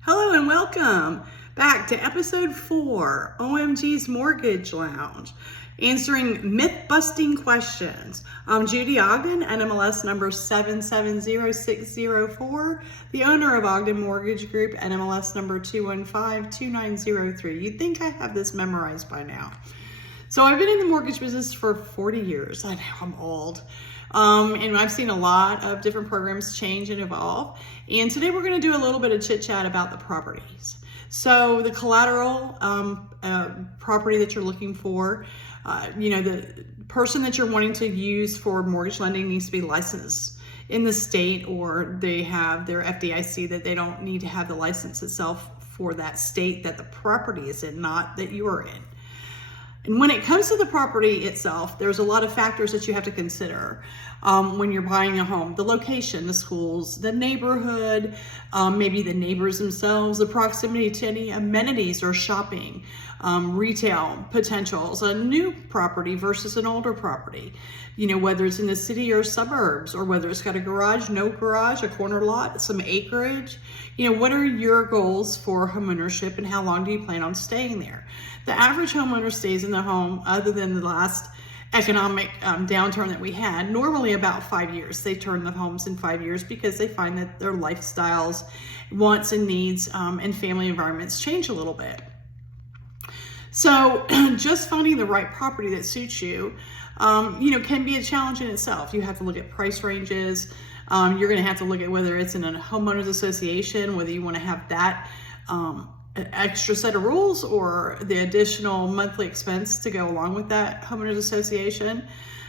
Hello and welcome back to episode 4, OMG's Mortgage Lounge, answering myth-busting questions. I'm Judy Ogden, NMLS number 770604, the owner of Ogden Mortgage Group, NMLS number 2152903. You'd think I have this memorized by now. So I've been in the mortgage business for 40 years. I know I'm old. And I've seen a lot of different programs change and evolve. And today we're going to do a little bit of chit chat about the properties. So the collateral property that you're looking for, the person that you're wanting to use for mortgage lending needs to be licensed in the state, or they have their FDIC that they don't need to have the license itself for that state that the property is in, not that you are in. And when it comes to the property itself, there's a lot of factors that you have to consider when you're buying a home. The location, the schools, the neighborhood, maybe the neighbors themselves, the proximity to any amenities or shopping, retail potentials, a new property versus an older property. Whether it's in the city or suburbs, or whether it's got a garage, no garage, a corner lot, some acreage. What are your goals for homeownership and how long do you plan on staying there? The average homeowner stays in the home, other than the last economic downturn that we had, normally about 5 years. They turn the homes in 5 years because they find that their lifestyles, wants and needs, and family environments change a little bit. So just finding the right property that suits you, can be a challenge in itself. You have to look at price ranges. You're going to have to look at whether it's in a homeowners association, whether you want to have that extra set of rules or the additional monthly expense to go along with that homeowners association.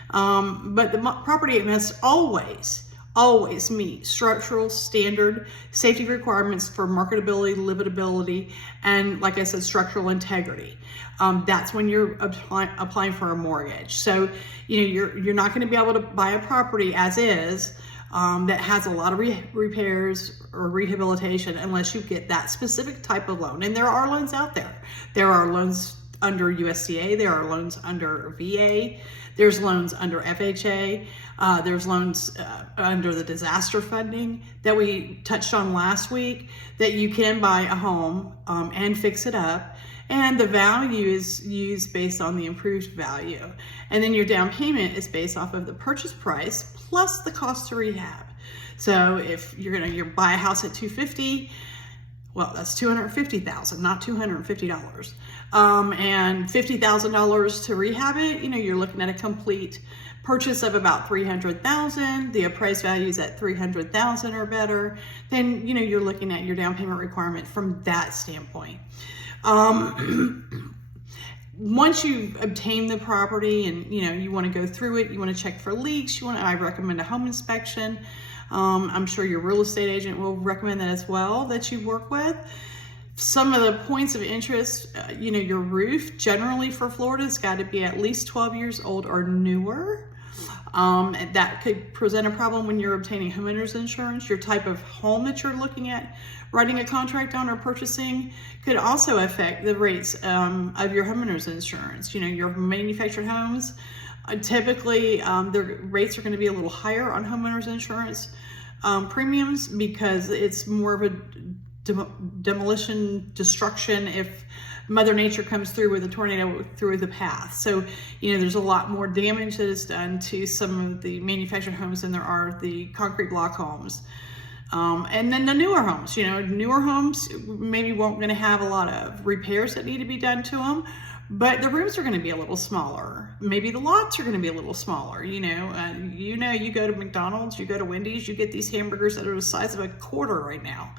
But the property must always meet structural standard safety requirements for marketability, livability, and, like I said, structural integrity. That's when you're applying for a mortgage. So, you're not going to be able to buy a property as is that has a lot of repairs or rehabilitation unless you get that specific type of loan. And there are loans out there. There are loans under USDA. There are loans under VA. There's loans under FHA. There's loans under the disaster funding that we touched on last week, that you can buy a home and fix it up. And the value is used based on the improved value. And then your down payment is based off of the purchase price plus the cost to rehab. So if you're going to buy a house at $250,000, well, that's $250,000, not $250. And $50,000 to rehab it, you're looking at a complete purchase of about $300,000. The appraised value is at $300,000 or better. Then, you're looking at your down payment requirement from that standpoint. Once you've obtained the property and you want to go through it, you want to check for leaks, I recommend a home inspection. I'm sure your real estate agent will recommend that as well, that you work with. Some of the points of interest, your roof generally for Florida has got to be at least 12 years old or newer. That could present a problem when you're obtaining homeowners insurance. Your type of home that you're looking at writing a contract on or purchasing could also affect the rates of your homeowners insurance. Your manufactured homes, typically their rates are going to be a little higher on homeowners insurance premiums because it's more of a demolition destruction if Mother Nature comes through with a tornado through the path. So, there's a lot more damage that is done to some of the manufactured homes than there are the concrete block homes. And then the newer homes, newer homes maybe won't going to have a lot of repairs that need to be done to them, but the rooms are going to be a little smaller. Maybe the lots are going to be a little smaller. You go to McDonald's, you go to Wendy's, you get these hamburgers that are the size of a quarter right now.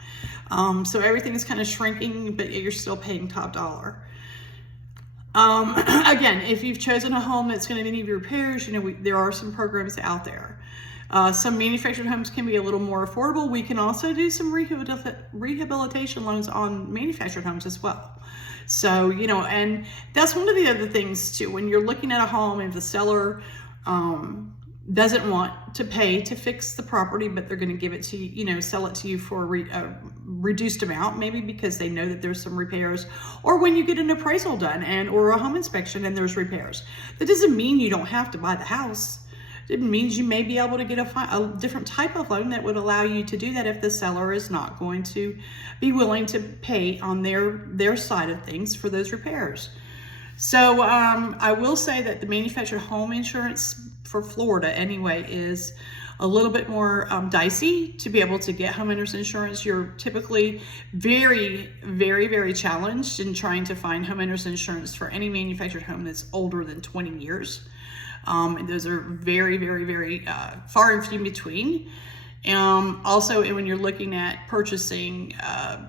So everything is kind of shrinking, but you're still paying top dollar. Again, if you've chosen a home that's going to need repairs, there are some programs out there. Some manufactured homes can be a little more affordable. We can also do some rehabilitation loans on manufactured homes as well. So, and that's one of the other things too, when you're looking at a home, if the seller doesn't want to pay to fix the property, but they're going to give it to you, sell it to you for a reduced amount, maybe because they know that there's some repairs, or when you get an appraisal done or a home inspection and there's repairs. That doesn't mean you don't have to buy the house. it means you may be able to get a different type of loan that would allow you to do that if the seller is not going to be willing to pay on their side of things for those repairs. So I will say that the manufactured home insurance for Florida anyway is a little bit more dicey to be able to get homeowners insurance. You're typically very, very, very challenged in trying to find homeowners insurance for any manufactured home that's older than 20 years. And those are very, very, very far and few between. Also, when you're looking at purchasing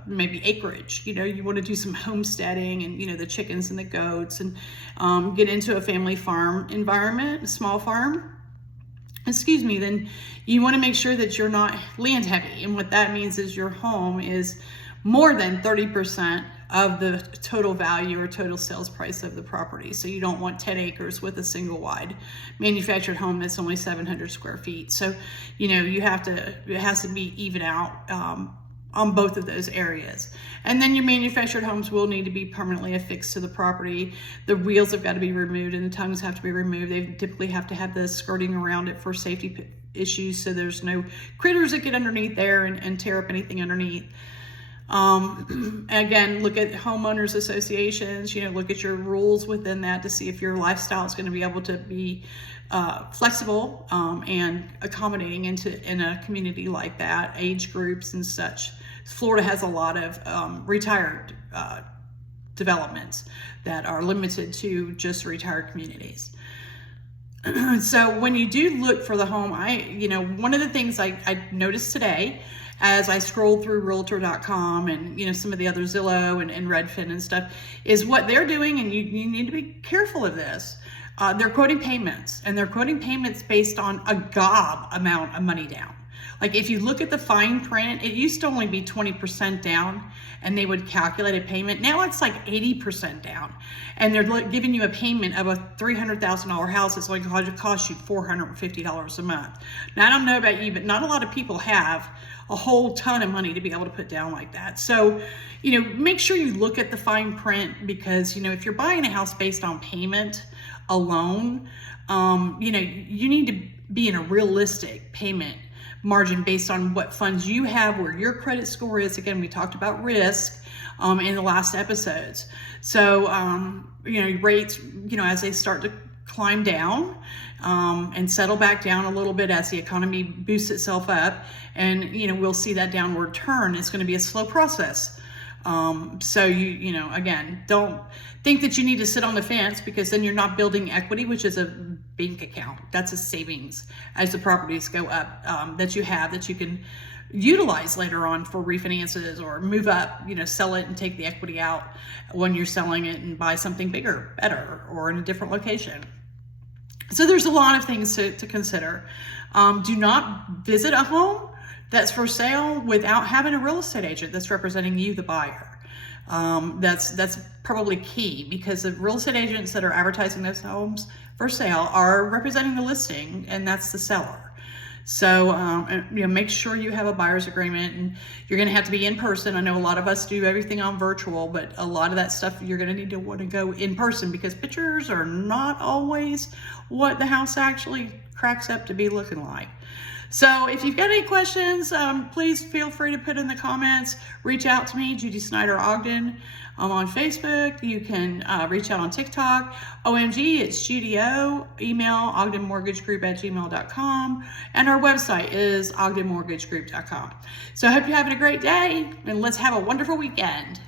maybe acreage, you want to do some homesteading and, the chickens and the goats and get into a family farm environment, a small farm, then you want to make sure that you're not land heavy. And what that means is your home is more than 30% of the total value or total sales price of the property. So you don't want 10 acres with a single wide manufactured home that's only 700 square feet. So, it has to be even out on both of those areas. And then your manufactured homes will need to be permanently affixed to the property. The wheels have got to be removed and the tongues have to be removed. They typically have to have the skirting around it for safety issues, so there's no critters that get underneath there and tear up anything underneath. Again, look at homeowners associations, look at your rules within that to see if your lifestyle is going to be able to be flexible and accommodating in a community like that, age groups and such. Florida has a lot of retired developments that are limited to just retired communities. So when you do look for the home, one of the things I noticed today as I scrolled through realtor.com and some of the other Zillow and Redfin and stuff is what they're doing, and you need to be careful of this. They're quoting payments, and they're quoting payments based on a gob amount of money down. Like if you look at the fine print, it used to only be 20% down and they would calculate a payment. Now it's like 80% down, and they're giving you a payment of a $300,000 house that's going to cost you $450 a month. Now I don't know about you, but not a lot of people have a whole ton of money to be able to put down like that. So, make sure you look at the fine print, because, if you're buying a house based on payment alone, you need to be in a realistic payment margin based on what funds you have, where your credit score is. Again, we talked about risk in the last episodes. So, rates, as they start to climb down and settle back down a little bit as the economy boosts itself up, and we'll see that downward turn. It's going to be a slow process. So again, don't think that you need to sit on the fence, because then you're not building equity, which is a bank account. That's a savings as the properties go up, that you have, that you can utilize later on for refinances or move up, sell it and take the equity out when you're selling it and buy something bigger, better, or in a different location. So there's a lot of things to consider. Do not visit a home that's for sale without having a real estate agent that's representing you, the buyer. That's probably key, because the real estate agents that are advertising those homes for sale are representing the listing, and that's the seller. So, make sure you have a buyer's agreement, and you're going to have to be in person. I know a lot of us do everything on virtual, but a lot of that stuff you're going to need to want to go in person, because pictures are not always what the house actually cracks up to be looking like. So if you've got any questions, please feel free to put in the comments. Reach out to me, Judy Snyder Ogden. I'm on Facebook. You can reach out on TikTok. OMG, it's Judy O. Email ogdenmortgagegroup@gmail.com. And our website is ogdenmortgagegroup.com. So I hope you're having a great day, and let's have a wonderful weekend.